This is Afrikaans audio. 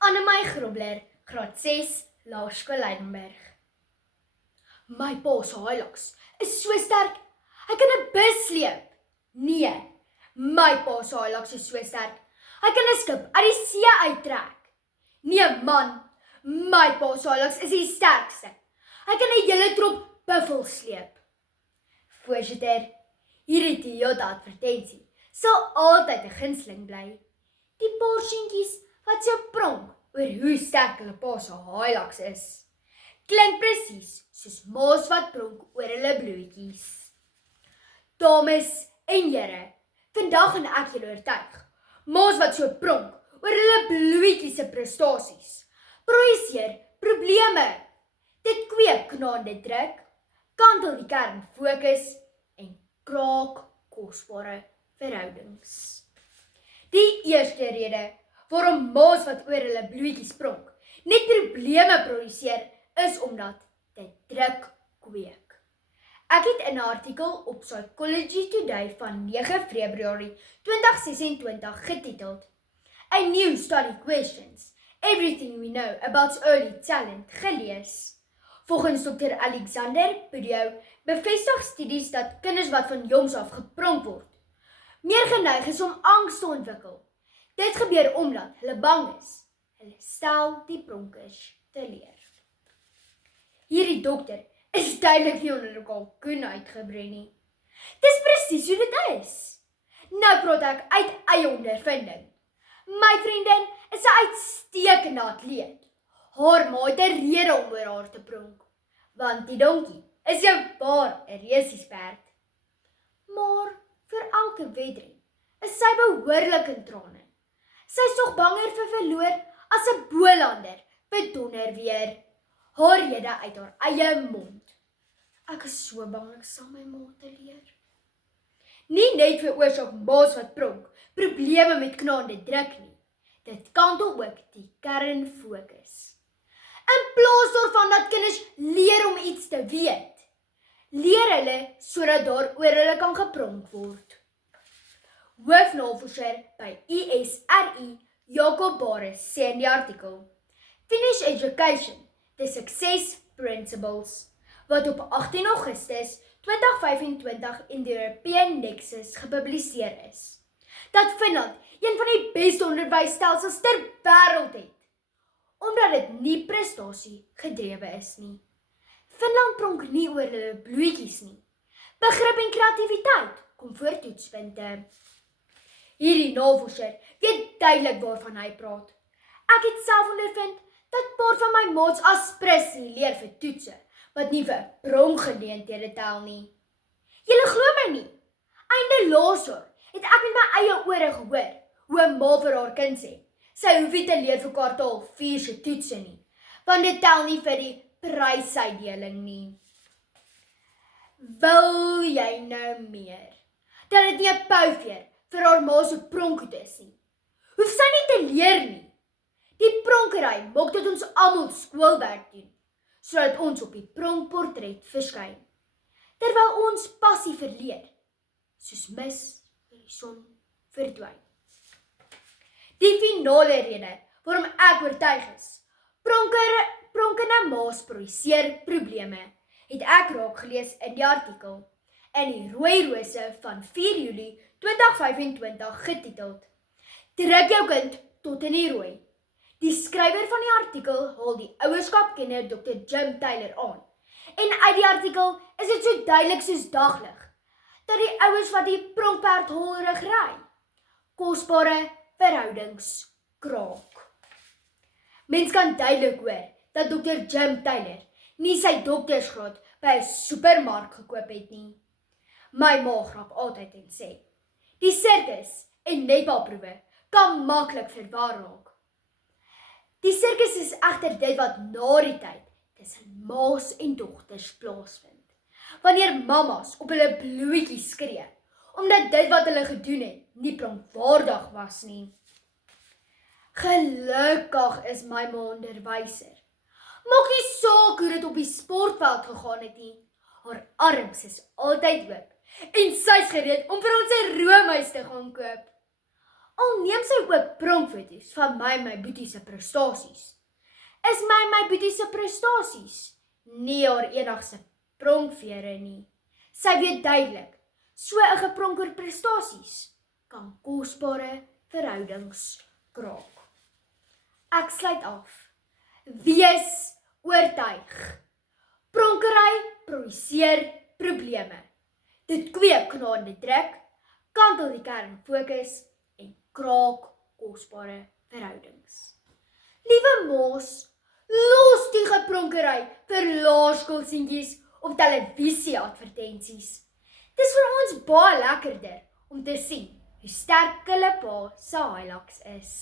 Annemai Grobler, graad 6, Laerskool Leidenburg. My pa se Hilux is so sterk, hy kan 'n bus sleep. Nee, my pa se Hilux is so sterk, hy kan 'n skip uit die see uittrek. Nee man, my pa se Hilux is die sterkste. Hy kan 'n hele trop buffels sleep. Voorsitter, hierdie Toyota advertensie sal altyd 'n gunsteling bly. Die paar seentjies wat so pronk oor hoe sterk hulle pa se Hilux is. Klink presies soos ma's wat pronk oor hulle blootjies. Dames en here, vandag gaan ek julle oortuig. Ma's wat so pronk oor hulle blootjies se prestasies, projiseer probleme. Dit kweek knaande druk, kantel die kern fokus en kraak kosbare verhoudings. Die eerste rede waarom ma's wat oor hulle blootjies pronk net probleme produseer is omdat dit druk kweek. Ek het in 'n artikel op Psychology Today van 9 Februarie 2026 getiteld A New Study Questions Everything We Know About Early Talent gelees. Volgens Dr. Alexander Pudjoe bevestig studies dat kinders wat van jongs af gepronk word, meer geneig is om angs te ontwikkel. Dit gebeur omdat hulle bang is. Hulle stel die pronkers te leer. Hierdie dokter is duidelik nie onder 'n kalkoen uitgebrei nie. Dis presies hoe dit is. Nou praat ek uit eie ondervinding. My vriendin is 'n uitstekende atleet. Haar ma het 'n rede om oor haar te pronk, want die donkie is jou paar 'n resiesperd. Maar vir elke wedren is sy behoorlik in trane. Sy is nog banger vir verloor as 'n Bolander vir donder weer. Haar rede uit haar eie mond. Ek is so bang ek sal my ma te leer. Nie net veroorsaak ma's wat pronk probleme met knaande druk nie. Dit kantel ook die kernfokus. In plaas daarvan dat kinders leer om iets te weet, leer hulle sodat daar oor hulle kan gepronk word. Hoofnavorser by ESRI, Jacob Bares, sê in die artikel Finish Education, The Success Principles, wat op 18 Augustus 2025 in die European Nexus gepubliseer is, dat Finland een van die beste onderwysstelsels ter wêreld het, omdat dit nie prestasie gedrewe is nie. Finland pronk nie oor hulle blootjies nie. Begrip en kreatiwiteit kom voor toetspunte. Hierdie navorser weet duidelik waarvan hy praat. Ek het self ondervind dat paar van my maats aspres nie leer vir toetse, wat nie vir pronkgeleenthede tel nie. Julle glo my nie. Einde laasjaar het ek met my eie ore gehoor hoe 'n ma vir haar kind sê, sy hoef nie te leer vir kwartaal 4 se toetse nie, want dit tel nie vir die prysuitdeling nie. Wil jy nou meer? Dat dit nie 'n pouveer vir haar ma se pronkhoed is nie. Hoef sy nie te leer nie. Die pronkery maak dat ons almal skoolwerk doen, sodat ons op die pronkportret verskyn, terwyl ons passie verleer, soos mis vir die son verdwyn. Die finale rede waarom ek oortuig is, pronkende ma's produseer probleme, het ek raak gelees in die artikel in die Rooi Rose van 4 Julie 2025 getiteld Druk jou kind tot in die rooi. Die skrywer van die artikel haal die ouerskapkenner Dr. Jim Taylor aan. En uit die artikel is dit so duidelik soos daglig, dat die ouers wat die pronkperd holrig ry, kosbare verhoudings kraak. Mens kan duidelik hoor dat Dr. Jim Taylor nie sy doktersgraad by 'n supermark gekoop het nie. My ma grap altyd en sê, die sirkus en netbalproewe kan maklik verwar raak. Die sirkus is egter dit wat na die tyd tussen ma's en dogters plaasvind. Wanneer mamas op hulle blootjies skree, omdat dit wat hulle gedoen het nie pronkwaardig was nie. Gelukkig is my ma onderwyser. Maak nie saak hoe dit op die sportveld gegaan het nie. Haar arms is altyd oop en sy's gereed om vir ons 'n roomys te gaan koop. Al neem sy ook pronkfoto's van my en my boetie se prestasies. Is my en my boetie se prestasies nie haar enigste pronkvere nie. Sy weet duidelik, so 'n gepronker prestasies kan kosbare verhoudings kraak. Ek sluit af. Wees oortuig. Pronkery produseer probleme. Dit kweek knaande druk, kantel die kern fokus en kraak kosbare verhoudings. Liewe ma's, los die gepronkery vir laerskoolseentjies op televisieadvertensies. Dis vir ons baie lekkerder om te sien hoe sterk hulle pa se highlights is.